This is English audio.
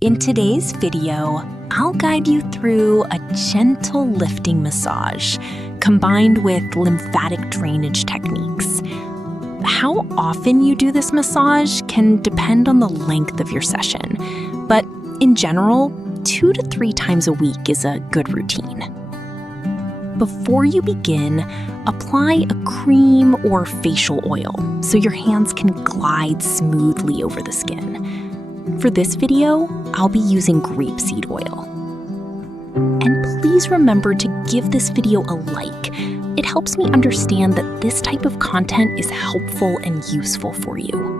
In today's video, I'll guide you through a gentle lifting massage combined with lymphatic drainage techniques. How often you do this massage can depend on the length of your session, but in general, 2 to 3 times a week is a good routine. Before you begin, apply a cream or facial oil so your hands can glide smoothly over the skin. For this video, I'll be using grapeseed oil. And please remember to give this video a like. It helps me understand that this type of content is helpful and useful for you.